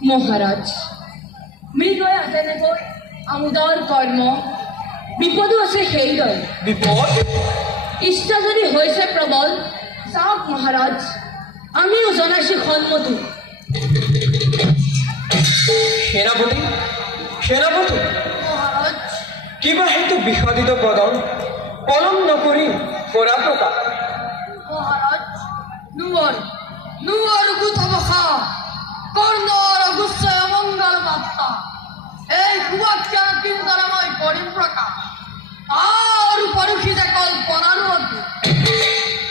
মহাৰাজ মৃগয়া যেনেকৈ আমোদৰ কৰ্ম বিপদো আছে সেইদৰে বিপদ ইচ্ছা যদি হৈছে প্ৰবল চাওক মহাৰাজ আমিও জনাইছো সন্মতি সেনাপতি সেনাপতি মহাৰাজ কিবা হেতু বিষাদিত বদন পলম নকৰি পৰা প্ৰকাশ মহাৰাজ নুৱৰ গুথবসা কৰ্ণৰ গুচ্ছয় মংগল বাৰ্তা এই সুবাখ্যান চিন্তাৰাময় কৰিম প্ৰকাশ আৰু পৰীক্ষিত কল্পনাৰো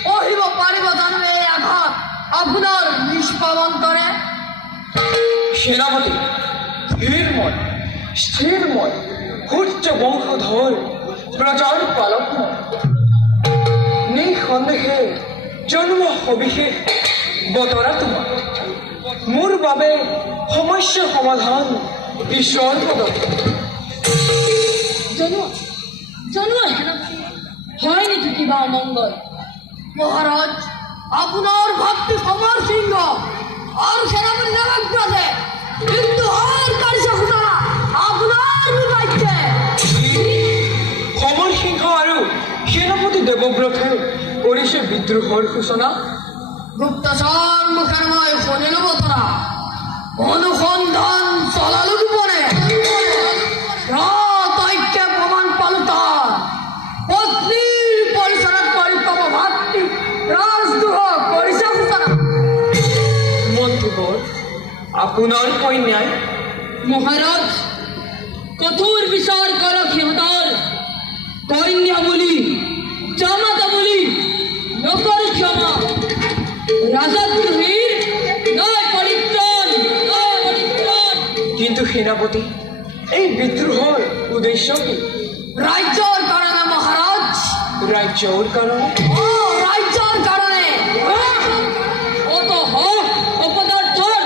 পঢ়িব পাৰিব জানো এই আঘাত আপোনাৰ নিষ্পাৱন্তৰে সেনাপতি স্থিৰময় সূৰ্য বংশধৰ প্ৰজাৰ পালক নিঃসন্দেহে জন্ম সবিশেষ বতৰা তোমাৰ মোৰ বাবে সমস্যা সমাধান ঈশ্বৰ প্ৰদত্ত জনোৱা সেনাপতি হয় নেকি কিবা অমংগল মহাৰাজ আপোনাৰ ভক্তি সমৰ সিংহ আৰু সেনাপতি নৱগ্ৰজে কিন্তু আৰ কাৰ্যসূচনা আপোনাৰ বিপক্ষে সমৰ সিংহ আৰু সেনাপতি দেৱব্ৰতে কৰিছে বিদ্ৰোহৰ সূচনা গুপ্তচৰ মুখেৰ মই শুনিলো বতৰা অনুসন্ধান চলালো গোপনে তথ্য প্ৰমাণ পালো তাৰ পত্নীৰ পৰিচয়ত পৰিতম ভাতৃ ৰাজদ্ৰোহ কৰিছে সূচনা মন্ত্ৰীবৰ আপোনাৰ কন্যাই মহাৰাজ কঠোৰ বিচাৰ কৰক সিহঁতৰ কন্যা বুলি জামাতা বুলি নকৰ ক্ষমা ৰাজদ্ৰোহীৰ নয় পৰিত্ৰাণ কিন্তু সেনাপতি এই বিদ্ৰোহৰ উদ্দেশ্য কি ৰাজ্যৰ কাৰণে মহাৰাজ ৰাজ্যৰ কাৰণে ৰাজ্যৰ কাৰণে অত অপদাৰ্থৰ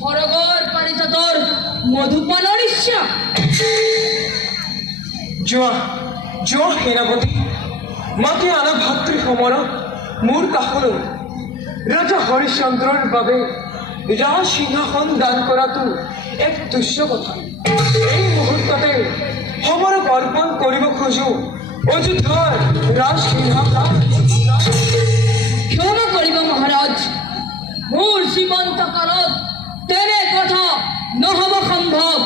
সৰগৰ পাৰিজাতৰ মধুপানৰ ইচ্ছা যোৱা সেনাপতি মাতি আনা ভাতৃ সমৰক মোৰ কাষলৈ ৰজা হৰিশ্চন্দ্ৰৰ বাবে ৰাজ সিংহাসন দান কৰাটো এক তুচ্ছ কথা এই মুহূৰ্ততে সমৰক অৰ্পণ কৰিব খোজো অযোধ্যাৰ ৰাজ সিংহাসন ক্ষমা কৰিব মহাৰাজ মোৰ জীৱন্ত কালত তেনে কথা নহব সম্ভৱ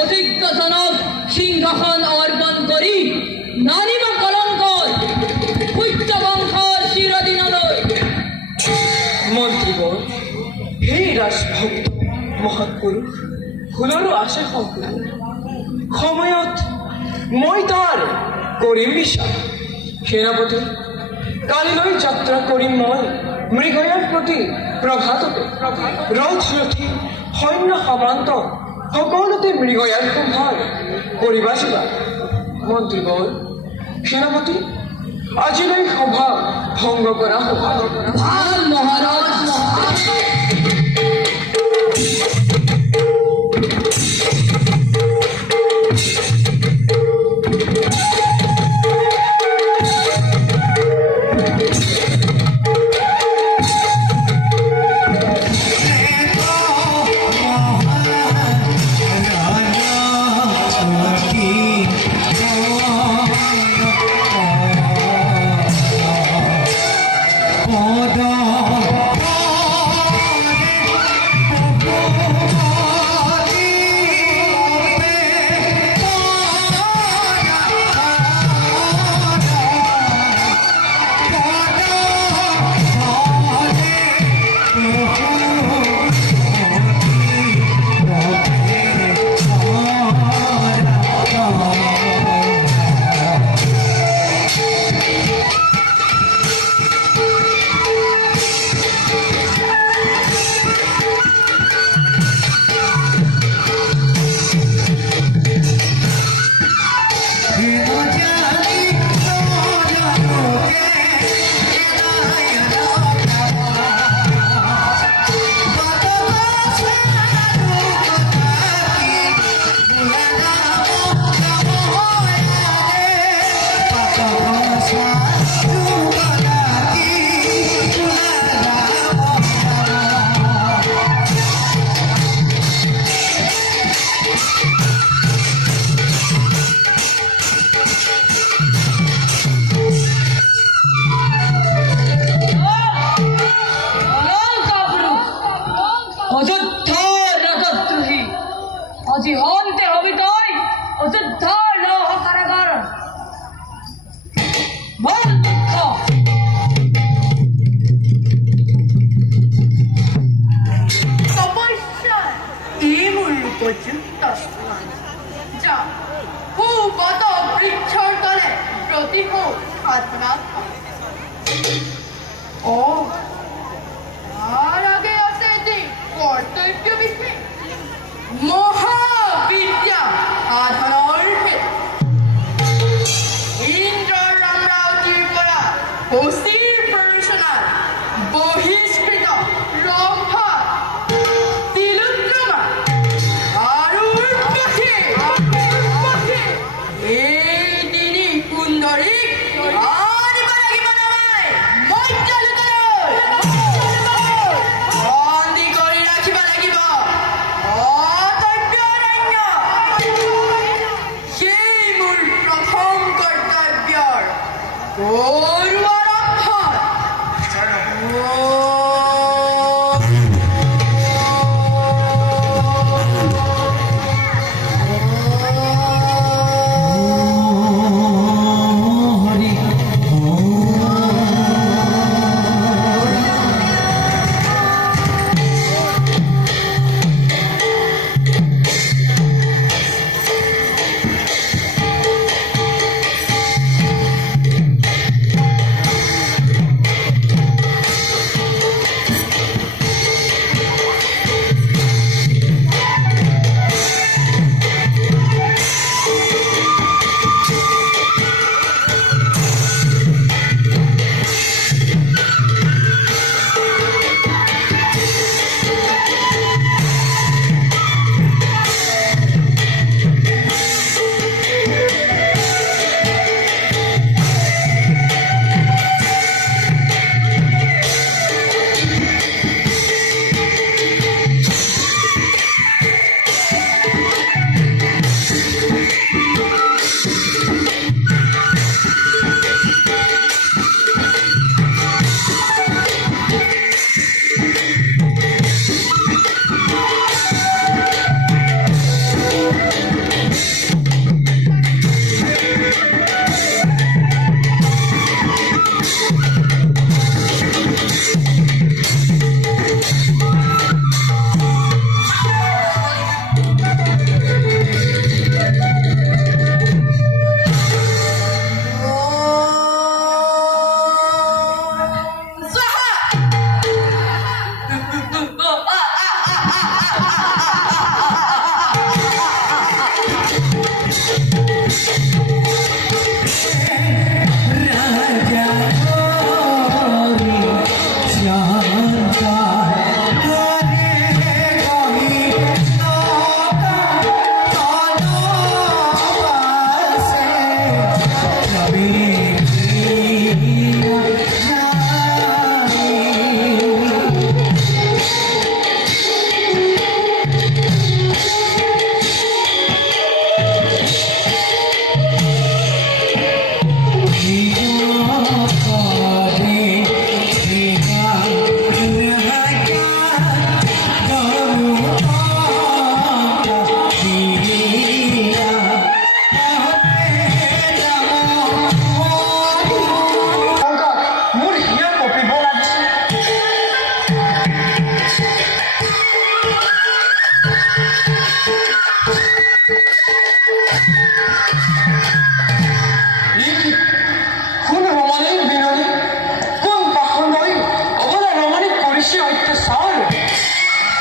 অযোগ্যজনক সিংহাসন অৰ্পণ কৰি নানিব কলংকৰ সূৰ্য বংশৰ চিৰদিনলৈ মন্ত্ৰীবৰ সেই ৰাজভক্ত মহাপুৰুষ ফুলৰো আছে সম্পূৰ্ণ সময়ত মই তাৰ কৰিম বিশ্বাস সেনাপতি কালিলৈ যাত্ৰা কৰিম মই মৃগয়াৰ প্ৰতি প্ৰভাততে ৰথী সৈন্য সামান্ত সকলোতে মৃগয়াৰ সম্ভাৰ কৰিবা যোৱা মন্ত্ৰীবৰ সেনাপতি আজিলৈ সভা ভংগ কৰা ভাল মহাৰাজ Oh, অযোধ্যার রাজদ্রোহী আজি হন্তে হবে তাই অযোধ্যার লৌহ কারাগার। বল তপস্যার এই মূল্য উপযুক্ত স্থান যা ভূগত বৃক্ষর তলে প্রতিহ সাধনা ও তার আগে আছে এটি কর্তব্য বিধি মহাবিদ্যা সাধনার ইন্দ্র রামরাজ্যের করা অস্থির প্ররোচনার বহিষ্কৃত রম্ভা তিলোত্তমা আরুর পাখি এই তিনি কুন্দরিক আর বাকি বানায় বন্দী করে রাখিবা লাগিব অতর্ব্য সেই মূল প্রথম কৰ্তব্যৰ করুয়ার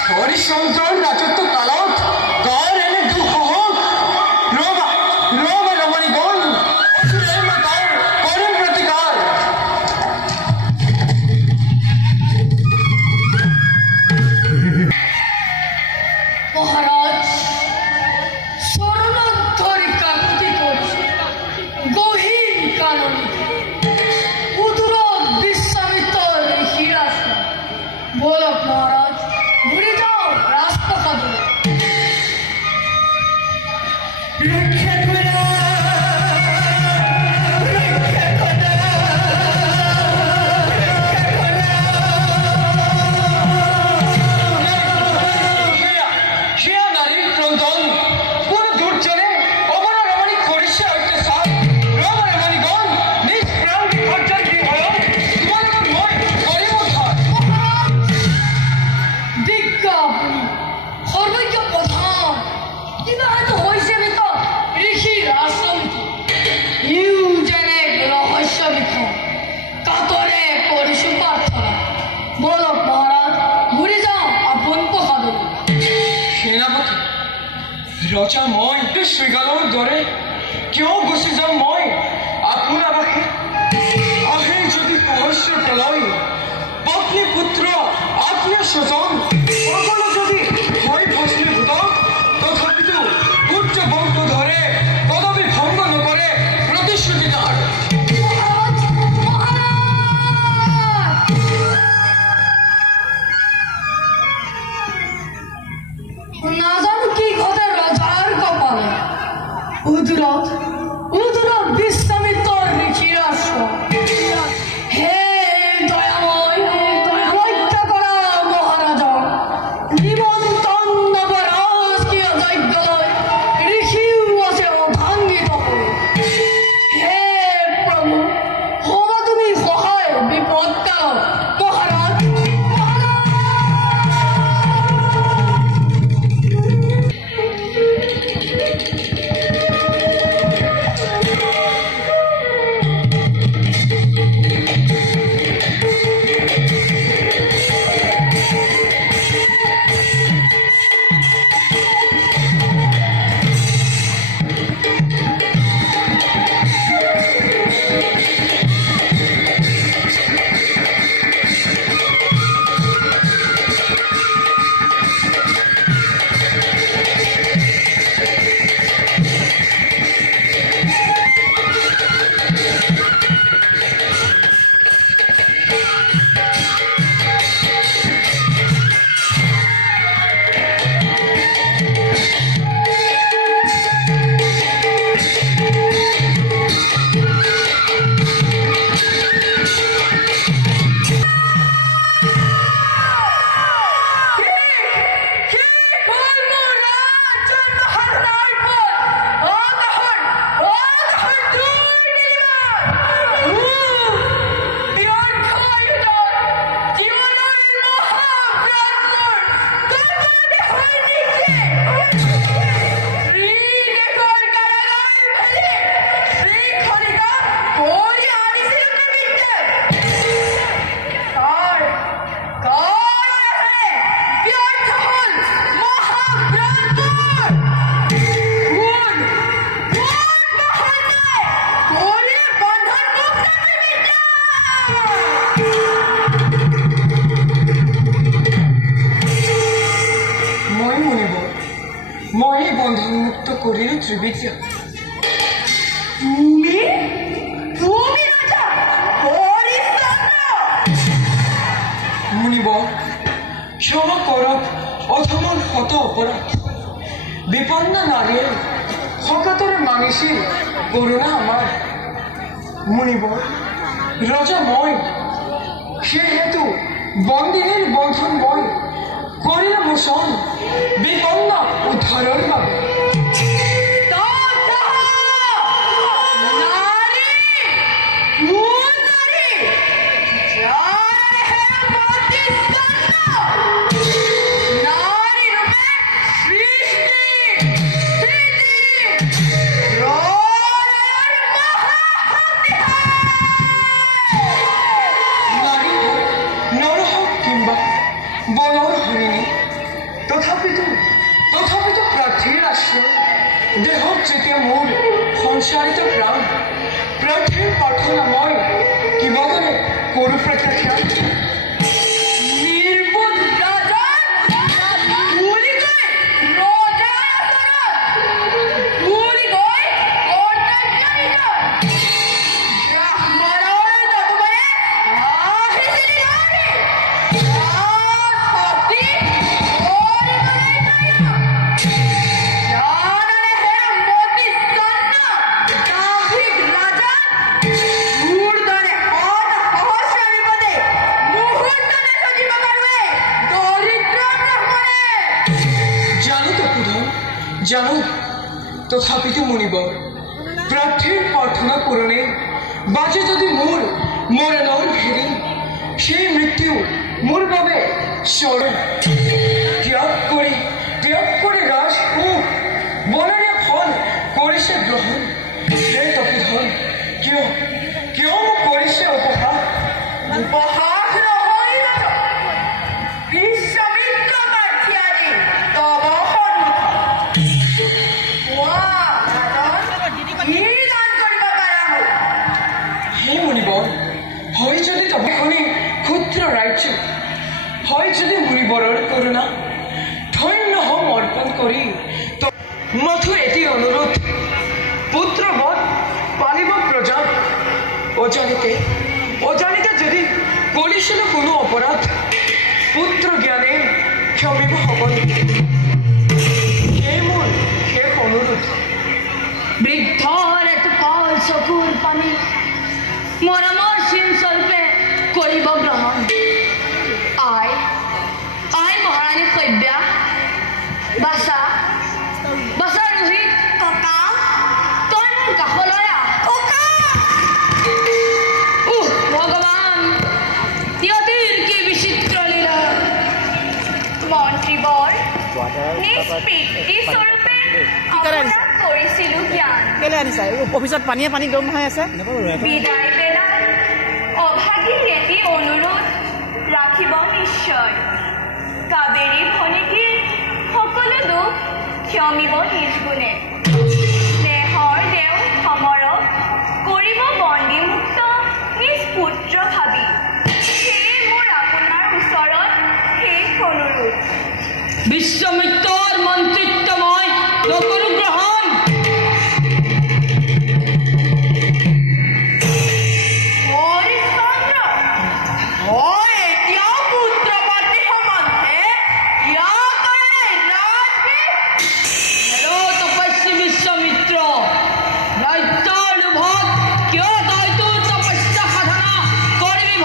হরিশঙ্কর রাজত্ব কালত গড় এনে দুঃখ হোক রোমা রোমা রমণীগণ অসুরের মাতার করুণ প্রতিকার। মহারাজ স্বর্ণোদ্ধরী কাকুতি করছে গহীন কাননে উদূর বিশ্বামিত্র হীরা বলো মহারাজ ঘুরে যাও রাজপ্রাসাদে। সৰ্বজ্ঞ প্ৰধান কিবা এটা হৈছে নেকি ঋষিৰ আশ্ৰম ইউ যেনে ৰহস্য বিষয় কাতৰে কৰিছো প্ৰাৰ্থনা বলক মহাৰাজ ঘূৰি যাওঁ আপোন প্ৰসাদলৈ সেনাপতি ৰজা মই শৃগালৰ দৰে কিয় গুচি যাম মই আপোনাৰ আবাসে আহে যদি সহস্ৰ প্ৰলয় পত্নী পুত্ৰ আত্মীয় স্বজন সকলো যদি হয় ভস্মীভূত তথাপিতো পুত্ৰ বংশ ধৰে কদাপি ভংগ নকৰে প্ৰতিশ্ৰুতি তাৰ নাজানো কি ঘটে ৰজাৰ কপালে উদূৰত বিশ্বামিত্ৰৰ ঋষিৰ আশ্ৰম হে দয়াময় ৰক্ষা কৰা মহাৰাজক নিমন্ত্ৰণ নৱৰাজকীয় যজ্ঞলৈ ঋষিও আছে অভাংগিত হে প্ৰভু হ'ব তুমি সহায় বিপদকালত মহাৰাজ মই বন্ধনমুক্ত কৰিলো ত্ৰিবিদ্যা মুনিব ক্ষমা কৰক অধমৰ শত অপৰাধ বিপন্ন নাৰীয়ে শকতৰে মানিছিল কৰোণা আমাৰ মুনিব ৰজা মই সেহেতু বন্দিনীৰ বন্ধন মই কৰিলো মোচন বিপন্ন উদ্ধাৰৰ বাবে তথাপিতো প্ৰাৰ্থীৰ আশ্ৰয় দেহত যেতিয়া মোৰ সঞ্চাৰিত প্ৰাণ প্ৰাৰ্থীৰ প্ৰাৰ্থনা মই কিবাদৰে কৰো প্ৰত্যাখ্যা জানো তথাপিতো মুনিব প্ৰাৰ্থীৰ প্ৰাৰ্থনা পূৰণে বাজে যদি মোৰ মৰণৰ ঘেৰি সেই মৃত্যু মোৰ বাবে স্বৰূপ ত্যাগ কৰিছিলো কোনো অপৰাধ পুত্ৰ জ্ঞানে ক্ষমিব সকলো সেই মোৰ শেষ অনুৰোধ বৃদ্ধৰ এটোপাল চকুৰ পানী মৰমৰ চিন স্বৰূপে কৰিব গ্ৰহণ আই মহাৰাণী সভ্যা বাছা ৰোহিত ককা তই মোৰ কাষলৈ ভগৱান ইহঁতিৰ কি বিচিত্ৰ লীলা মন্ত্ৰীবৰ নিষ্পৃতি স্বৰূপে আপোনাক কৰিছিলো জ্ঞান কেলে আনিছা অফিচত পানীয়ে পানী গৰম হৈ আছে বিদায় বেলাত অভাগী ৰেতি অনুৰোধ ৰাখিব নিশ্চয় কাবেৰী ভণিকীৰ সকলো দুখ ক্ষমিব নিৰ্গুণে স্নেহৰ দেও সমৰক কৰিব বন্দী মুক্ত নিজ পুত্ৰ ভাবি সেয়ে মোৰ আপোনাৰ ওচৰত শেষ অনুৰোধ বিশ্বমিত্ৰৰ মন্ত্ৰিত্ব মই নকৰো গ্ৰহণ হৰিশ্চন্দ্ৰ মই এতিয়াও পুত্ৰপাতি সম্বন্ধে ইয়াৰ কাৰণে হেল্ল' তপস্বী বিশ্বমিত্ৰ ৰাজ্যৰ লোভত কিয় তই তোৰ তপস্যা সাধনা কৰিবি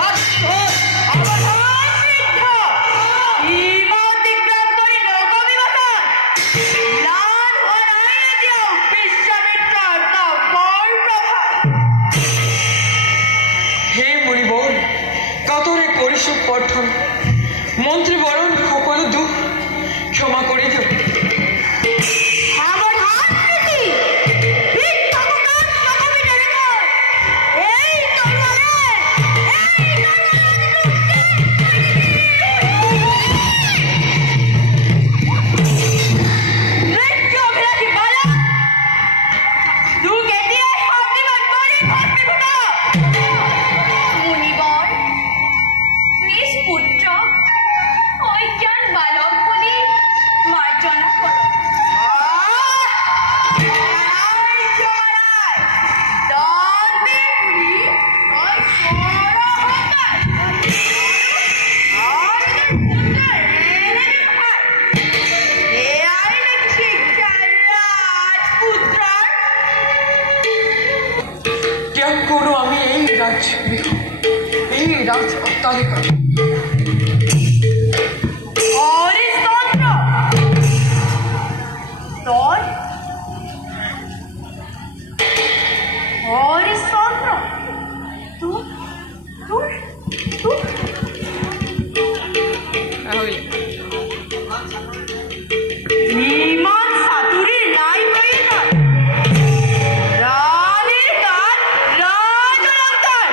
হে মুনিবৰ কাতৰে কৰিছো প্ৰাৰ্থনা মন্ত্ৰীবৰৰ সকলো দুখ ক্ষমা কৰি দিয়ক মুনিবৰ নিজ পুত্ৰক অজ্ঞান বালক বুলি মাৰ্জনা কৰক ত্যাগ কৰোঁ আমি এই ৰাজ এই ৰাজ অট্টালিকা হৰিশ্চন্দ্ৰ তই হৰিশ্চন্দ্ৰ তোৰ তোৰ তোৰ ইমান চাতুৰি নাই কৰি তই ৰাণীৰ গাত ৰাজলংকাৰ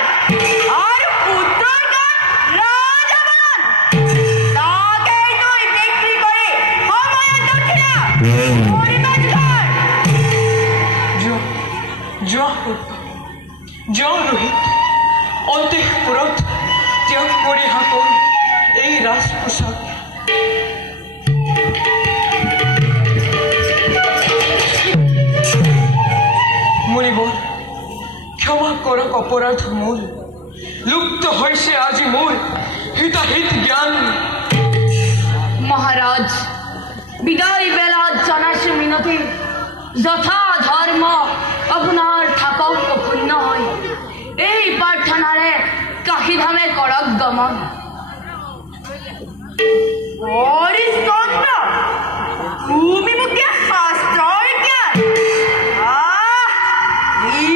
আৰু পুত্ৰৰ গাত ৰাজবলন তাকেই তই বিক্ৰী কৰি সময়ত দক্ষিণা যোৱা ৰোহিত অন্তঃপুৰত ত্যাগ কৰি হাতত এই ৰাজ পোছাক মুনিবৰ ক্ষমা কৰক অপৰাধ মোৰ লুপ্ত হৈছে আজি মোৰ হিতাহিত জ্ঞান মহাৰাজ বিদায় বেলাত জানাইছো মিনতি যথা ধৰ্ম আপনাৰ থাকক অক্ষুণ্ণ হয় এই প্ৰাৰ্থনাৰে কাশীধামে কৰক গমন হৰিশ্চন্দ্ৰ তুমি মোক দিয়া শাস্ত্ৰৰ জ্ঞান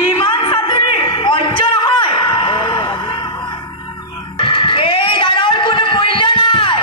ইমান চাতুৰি সহ্য নহয় এই দানৰ কোনো মূল্য নাই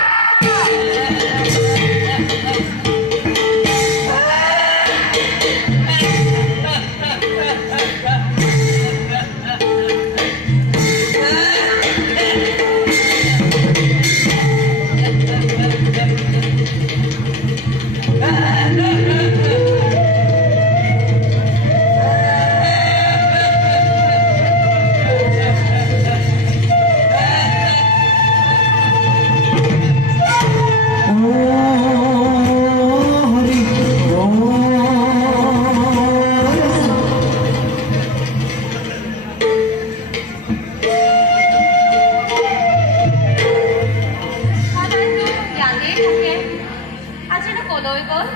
মানুহজনে কলৈ গ'ল?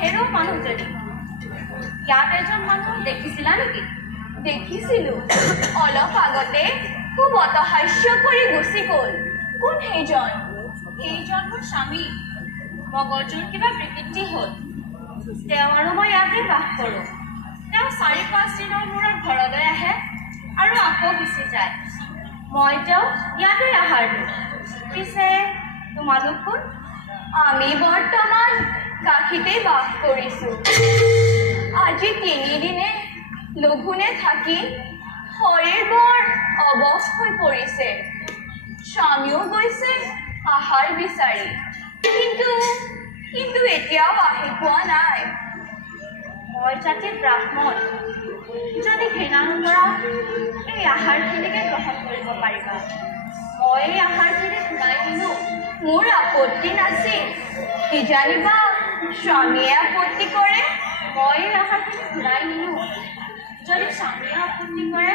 হেৰ' মানুহজনী, ইয়াত এজন মানুহ দেখিছিলা নেকি? দেখিছিলো, অলপ আগতে খুব অটহাস্য কৰি গুচি গ'ল। কোন সেইজন? সেইজন মোৰ স্বামী। মগজুৰ কিবা বিকৃতি হ'ল। তেওঁ আৰু মই ইয়াতে বাস কৰোঁ। তেওঁ 4-5 দিনৰ মূৰত ঘৰলৈ আহে আৰু আকৌ গুচি যায়। মই তেওঁ ইয়াতে আহাৰ দিওঁ। পিছে তোমালোক কোন? আমি বৰ্তমান কাশীতেই বাস কৰিছোঁ। আজি 3 দিনে লঘোণে থাকি শৰীৰ বৰ অৱশ হৈ পৰিছে। স্বামীও গৈছে আহাৰ বিচাৰি, কিন্তু এতিয়াও আহি পোৱা নাই। মই জাতি ব্ৰাহ্মণ, যদি ঘৃণা নকৰা এই আহাৰখিনিকে গ্ৰহণ কৰিব পাৰিবা। মই এই আহাৰখিনি ঘূৰাই দিলোঁ, মোৰ আপত্তি নাছিল। কিজানিবা স্বামীয়ে আপত্তি কৰে, মই এই আহাৰখিনি ঘূৰাই নিলোঁ। যদি স্বামীয়ে আপত্তি কৰে,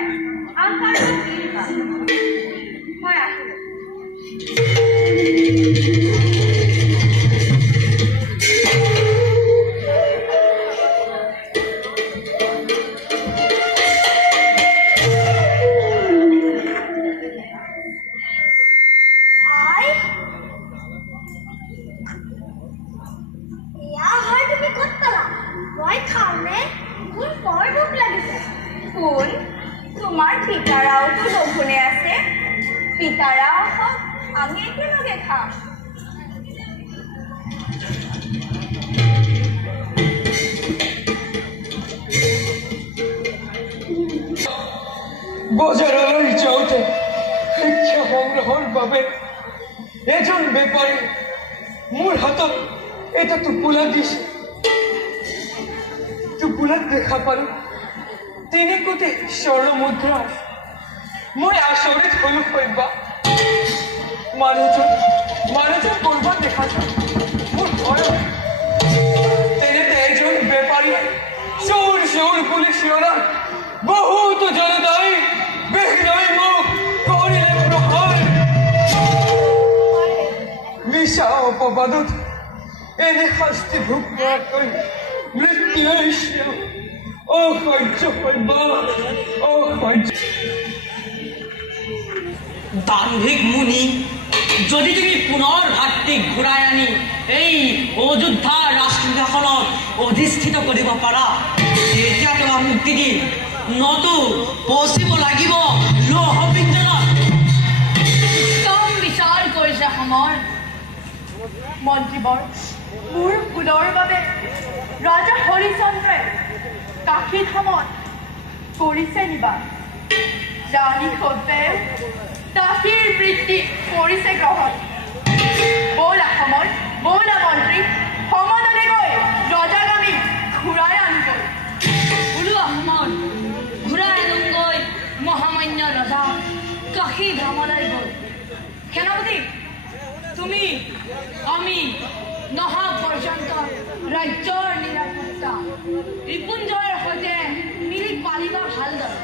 আহাৰটো দি দিবা। মই আহিলোঁ। তোমাৰ পিতাৰাওতো লঘোণে আছে। পিতাৰা আহক, আমি একেলগে খাম। বজাৰলৈ যাওঁতে শিক্ষা সংগ্ৰহৰ বাবে এজন বেপাৰী মোৰ হাতত এটা টোপোলা দিছে। টোপোলাত দেখা পালো 3 কোটি স্বৰ্ণ মুদ্ৰা। মই আচৰিত হলো। সভ্যা মানুহজন কৰবাত দেখা যায়। মোৰ ভয়। তেনেতে এজন বেপাৰীয়ে চোৰ চোৰ বুলি চিঞৰাত বহুতো জনতাই বেহিলৈ মোক কৰিলে প্ৰহাৰ। মিছা অপবাদত এনে শাস্তি ভোগ কৰাতকৈ মৃত্যু হৈছে অসহ্য। সভ্যা অসহ্য। দাম্ভিক মুনি, যদি তুমি পুনৰ ভাতৃক ঘূৰাই আনি এই অযোধ্যা ৰাজসিংহাসনত অধিষ্ঠিত কৰিব পাৰা, তেতিয়া তোমাক মুক্তি দিম। নতো পচিব লাগিব লৌহ পিঞ্জৰত। কম বিচাৰ কৰিছে সময়। মন্ত্ৰীবৰ, মোৰ ভুলৰ বাবে ৰজা হৰিচন্দ্ৰই কাশী ধামত কৰিছে নিবাস। ৰাণী সভ্যেও কাশীৰ বৃত্তি কৰিছে গ্ৰহণ। বৌলা সময়, বৌলা মন্ত্ৰী, সমদলে গৈ ৰজাক আমি ঘূৰাই আনোগৈ। ওলোৱা সময়, ঘূৰাই আনোগৈ মহামান্য ৰজা কাশী ধামলৈ গৈ। সেনাপতি, তুমি আমি নহা পৰ্যন্ত ৰাজ্যৰ নিৰাপত্তা ৰিপুঞ্জয়ৰ সৈতে মিলি পাৰিবা ভালদৰে।